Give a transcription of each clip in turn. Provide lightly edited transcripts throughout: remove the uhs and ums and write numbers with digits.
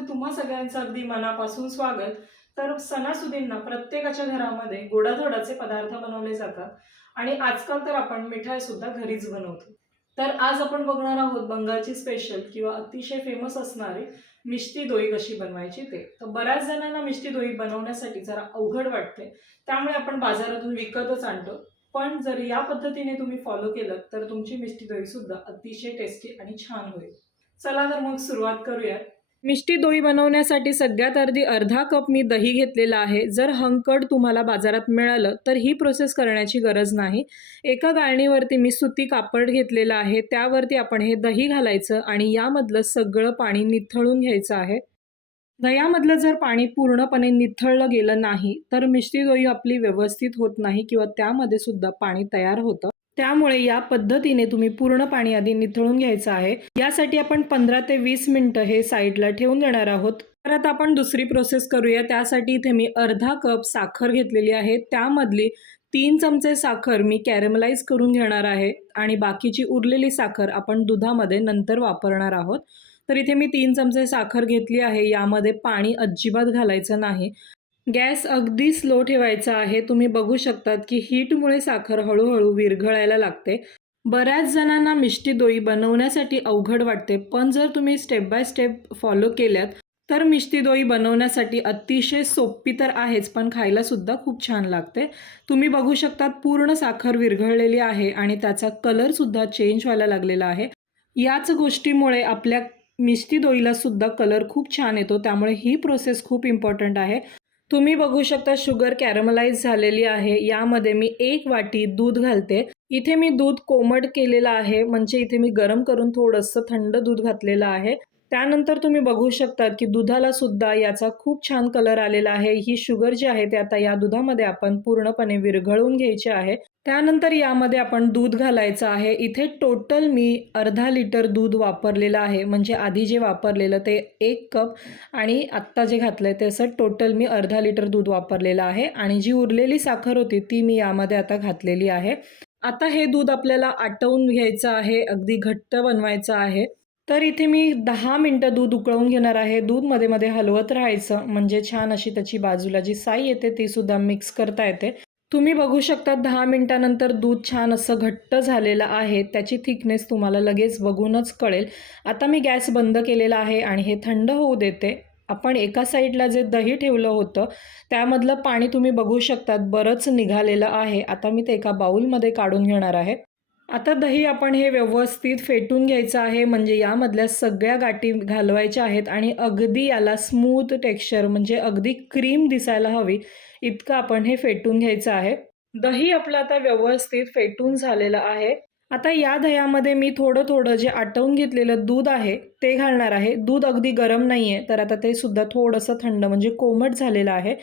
चॅनलमध्ये तुम्हा सगळ्यांचं अगदी मनापासून स्वागत। तर सणासुदींना प्रत्येकाच्या घरामध्ये गोडाधोडाचे पदार्थ बनवले जातात आणि आजकाल तर आपण मिठाई सुद्धा घरीच बनवतो। तर आज आपण बघणार आहोत बंगालची स्पेशल किंवा अतिशय फेमस असणारी मिष्टी दोई कशी बनवायची ते। तर बऱ्याच जणांना मिष्टी दोई बनवण्यासाठी जरा अवघड वाटते, त्यामुळे आपण बाजारातून विकतच आणतो। पण जर या पद्धतीने तुम्ही फॉलो केलं तर तुमची मिष्टी दोई सुद्धा अतिशय टेस्टी आणि छान होईल। चला तर मग सुरुवात करूया। मिष्टी दोई बनवण्यासाठी सगळ्यात आधी अर्धा कप मी दही घेतलेला आहे। जर हंकड तुम्हाला बाजारात मिळालं तर ही प्रोसेस करण्याची गरज नाही। एका गाळणीवरती मी सुती कापड घेतलेला आहे, त्यावरती आपण हे दही घालायचं आणि यामधलं सगळं पाणी निथळून घ्यायचं आहे। दह्यामधलं जर पाणी पूर्णपणे निथळलं गेलं नाही तर मिष्टी दोई आपली व्यवस्थित होत नाही किंवा त्यामध्ये सुद्धा पाणी तयार होतं। त्यामुळे या पद्धतीने तुम्ही पूर्ण पाणी आधी निथळून घ्यायचं आहे। यासाठी आपण 15 ते 20 मिनिटं हे साईडला ठेवून देणार आहोत। तर आता आपण दुसरी प्रोसेस करूया। त्यासाठी इथे मी अर्धा कप साखर घेतलेली आहे, त्यामधली 3 चमचे साखर मी कॅरमलाइज करून घेणार आहे आणि बाकीची उरलेली साखर आपण दुधामध्ये नंतर वापरणार आहोत। तर इथे मी 3 चमचे साखर घेतली आहे। यामध्ये पाणी अजिबात घालायचं नाही। गॅस अगदी स्लो ठेवायचा आहे। तुम्ही बघू शकतात की हीटमुळे साखर हळूहळू विरघळायला लागते। बऱ्याच जणांना मिष्टी दोई बनवण्यासाठी अवघड वाटते, पण जर तुम्ही स्टेप बाय स्टेप फॉलो केल्यात तर मिष्टी दोई बनवण्यासाठी अतिशय सोपी तर आहेच, पण खायला सुद्धा खूप छान लागते। तुम्ही बघू शकतात पूर्ण साखर विरघळलेली आहे आणि त्याचा कलर सुद्धा चेंज व्हायला लागलेला आहे। याच गोष्टीमुळे आपल्या मिष्टी दोईला सुद्धा कलर खूप छान येतो, त्यामुळे ही प्रोसेस खूप इम्पॉर्टंट आहे। तुम्ही बघू शकता शुगर कॅरमलाइज झालेली आहे। यामध्ये मी 1 वाटी दूध घालते। इथे मी दूध कोमट केलेलं आहे, म्हणजे इथे मी गरम करून थोडंसं थंड दूध घातलेलं आहे। त्यानंतर तुम्ही बघू शकतात की दुधाला सुद्धा याचा खूप छान कलर आलेला आहे। ही शुगर जी आहे ते आता या दुधामध्ये आपण पूर्णपणे विरघळवून घ्यायची आहे। त्यानंतर यामध्ये आपण दूध घालायचं आहे। इथे टोटल मी अर्धा लिटर दूध वापरलेलं आहे, म्हणजे आधी जे वापरलेलं ते 1 कप आणि आत्ता जे घातलंय ते असं टोटल मी अर्धा लिटर दूध वापरलेलं आहे आणि जी उरलेली साखर होती ती मी यामध्ये आता घातलेली आहे। आता हे दूध आपल्याला आटवून घ्यायचं आहे, अगदी घट्ट बनवायचं आहे। तर इथे मी 10 मिनिटं दूध उकळवून घेणार आहे। दूध मध्ये मध्ये हलवत राहायचं, म्हणजे छान अशी त्याची बाजूला जी साई येते ती सुद्धा मिक्स करता येते। तुम्ही बघू शकता 10 मिनिटानंतर दूध छान असं घट्ट झालेलं आहे। त्याची थिकनेस तुम्हाला लगेच बघूनच कळेल। आता मी गॅस बंद केलेला आहे आणि हे थंड होऊ देते। आपण एका साईडला जे दही ठेवलं होतं त्यामधलं पाणी तुम्ही बघू शकतात बरंच निघालेलं आहे। आता मी ते एका बाउलमध्ये काढून घेणार आहे। आता दही आपण हे व्यवस्थित फेटून घ्यायचं आहे, म्हणजे यामधल्या सगळ्या गाठी घालवायच्या आहेत आणि अगदी याला स्मूथ टेक्स्चर, म्हणजे अगदी क्रीम दिसायला हवी इतकं आपण हे फेटून घ्यायचं आहे। दही आपलं आता व्यवस्थित फेटून झालेलं आहे। आता या दह्यामध्ये मी थोडं थोडं जे आटवून घेतलेलं दूध आहे ते घालणार आहे। दूध अगदी गरम नाही आहे, तर आता ते सुद्धा थोडंसं थंड म्हणजे कोमट झालेलं आहे।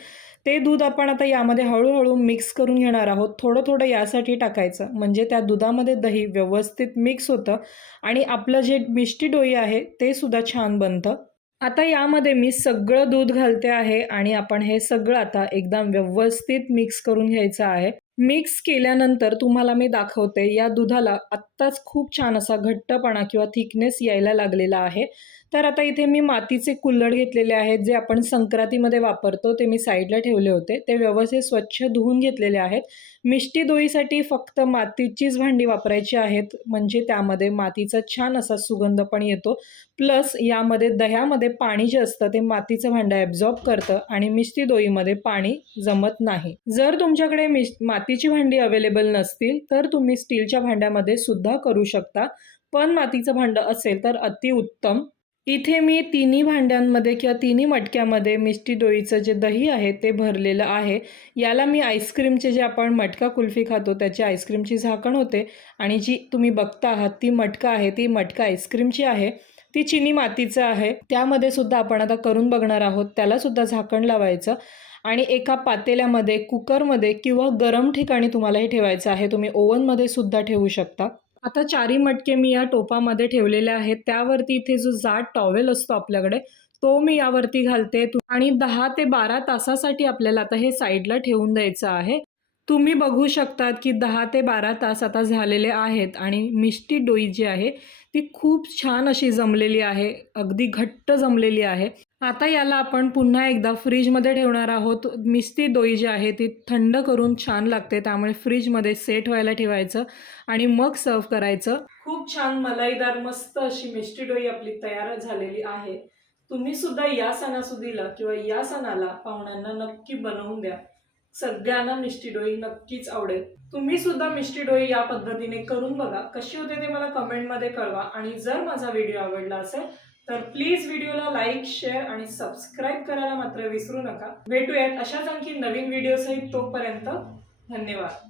ते दूध आपण आता यामध्ये हळूहळू मिक्स करून घेणार आहोत। थोडं थोडं यासाठी टाकायचं, म्हणजे त्या दुधामध्ये दही व्यवस्थित मिक्स होतं आणि आपलं जे मिष्टी दोई आहे ते सुद्धा छान बनतं। आता यामध्ये मी सगळं दूध घालते आहे आणि आपण हे सगळं आता एकदम व्यवस्थित मिक्स करून घ्यायचं आहे। मिक्स केल्यानंतर तुम्हाला मी दाखवते, या दुधाला आत्ताच खूप छान असा घट्टपणा किंवा थिकनेस यायला लागलेला आहे। तर आता इथे मी मातीचे कुल्हड घेतलेले आहेत, जे आपण संक्रांतीमध्ये वापरतो, ते मी साईडला ठेवले होते। ते व्यवस्थित स्वच्छ धुवून घेतलेले आहेत। मिष्टी दोईसाठी फक्त मातीचीच भांडी वापरायची आहेत, म्हणजे त्यामध्ये मातीचा छान असा सुगंध पण येतो। प्लस यामध्ये दह्यामध्ये पाणी जे असतं ते मातीचं भांडं ॲब्झॉर्ब करतं आणि मिष्टी दोईमध्ये पाणी जमत नाही। जर तुमच्याकडे मातीची भांडी अवेलेबल नसतील तर तुम्ही स्टीलच्या भांड्यामध्ये सुद्धा करू शकता, पण मातीचं भांडं असेल तर अतिउत्तम। इथे मी तिन्ही भांड्यांमध्ये किंवा तिन्ही मटक्यामध्ये मिष्टी दोईचं जे दही आहे ते भरलेलं आहे। याला मी आईस्क्रीमचे जे आपण मटका कुल्फी खातो त्याची आईस्क्रीमची झाकण होते आणि जी तुम्ही बघता आहात ती मटका आहे, ती मटका आईस्क्रीमची आहे। ती चिनी मातीचं आहे। त्यामध्ये सुद्धा आपण आता करून बघणार आहोत। त्याला सुद्धा झाकण लावायचं आणि एका पातेल्यामध्ये, कुकरमध्ये किंवा गरम ठिकाणी तुम्हाला हे ठेवायचं आहे। तुम्ही ओव्हनमध्ये सुद्धा ठेवू शकता। आता 4 मटके मी या टोपामध्ये ठेवलेले आहेत। त्यावरती इथे जो जाड टॉवेल असतो आपल्याकडे तो मी यावरती घालते आणि 10 ते 12 तासासाठी आपल्याला आता हे साईडला ठेवून द्यायचं आहे। तुम्ही बघू शकतात की 10 ते 12 तास आता झालेले आहेत आणि मिष्टी दोई जी आहे ती खूप छान अशी जमलेली आहे, अगदी घट्ट जमलेली आहे। आता याला आपण पुन्हा एकदा फ्रीजमध्ये ठेवणार आहोत. मिस्ती दोई जी आहे ती थंड करून छान लागते, त्यामुळे फ्रीजमध्ये सेट व्हायला ठेवायचं आणि मग सर्व करायचं. खूप छान मलाईदार मस्त अशी मिष्टी डोई आपली तयार झालेली आहे. तुम्ही सुद्धा या सणासुदीला किंवा या सणाला पाहुण्यांना नक्की बनवून द्या. सगळ्यांना मिष्टी डोई नक्कीच आवडेल. तुम्ही सुद्धा मिष्टी डोई या पद्धतीने करून बघा. कशी होते ते मला कमेंटमध्ये कळवा आणि जर माझा व्हिडिओ आवडला असेल तर प्लीज व्हिडिओला लाईक, शेअर आणि सबस्क्राईब करायला मात्र विसरू नका. भेटूयात अशाच आणखी नवीन व्हिडिओ सहित. तोपर्यंत धन्यवाद.